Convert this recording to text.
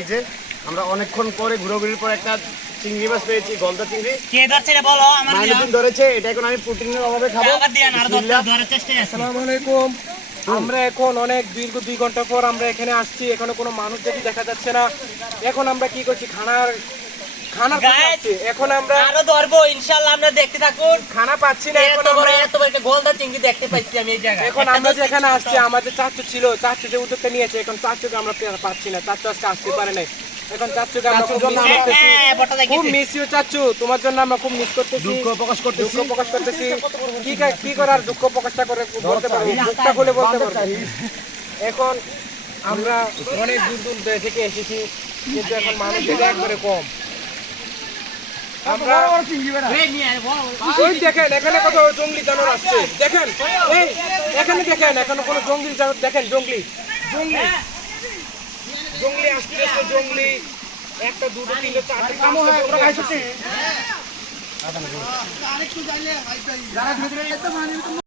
এই যে আমরা অনেকক্ষণ পরে ঘোরাঘুরির পর একটা চিংড়ি মাছ পেয়েছি, গলদা চিংড়ি। কে ধরছে রে বলো? আমার মাইনুদ্দিন ধরেছে। এটা এখন আমি প্রোটিনের অভাবে খাবো। আবার দিন আর ধরার চেষ্টায় আছি। আসসালামু আলাইকুম। আমরা এখন অনেক দীর্ঘ 2 ঘন্টা পর আমরা এখানে আসছি। এখানে কোনো মানুষ দেখি দেখা যাচ্ছে না। এখন আমরা কি করছি? খানার পাচ্ছি। এখন আমরা আরো ধরবো ইনশাআল্লাহ, আমরা দেখতে থাকুন। খানা পাচ্ছি না। এখন এত বড় আমরা একটা গলদা চিংড়ি দেখতে পাইছি আমি এই জায়গায়। এখন আমরা যেখানে আসছি আমাদের চাচু ছিল, চাচু যে উদ্যোগটা নিয়েছে, এখন চাচুকে আমরা পাচ্ছি না। চাচু আজকে আসতে পারে নাই। এখন চাচুকে আমরা খুব মিস করতেছি। খুব মিস ইউ চাচু, তোমার জন্য আমরা খুব মিস করতেছি, দুঃখ প্রকাশ করতেছি। কি করার দুঃখ প্রকাশটা করে বলতে পারবো, মুখটা খুলে বলতে পারবো। এখন আমরা অনেক দূর থেকে এসেছি, কিন্তু এখন মানুষ একবারে কম। আমরা ওই দেখেন এখানে কত জঙ্গলি জানোয়ার আসছে, দেখেন এই এখানে দেখেন এখানে কোনো জঙ্গলি জানোয়ার, দেখেন জঙ্গলি আসতেছে, জঙ্গলি একটা দুটো তিনটে চারটে পাঁচটা।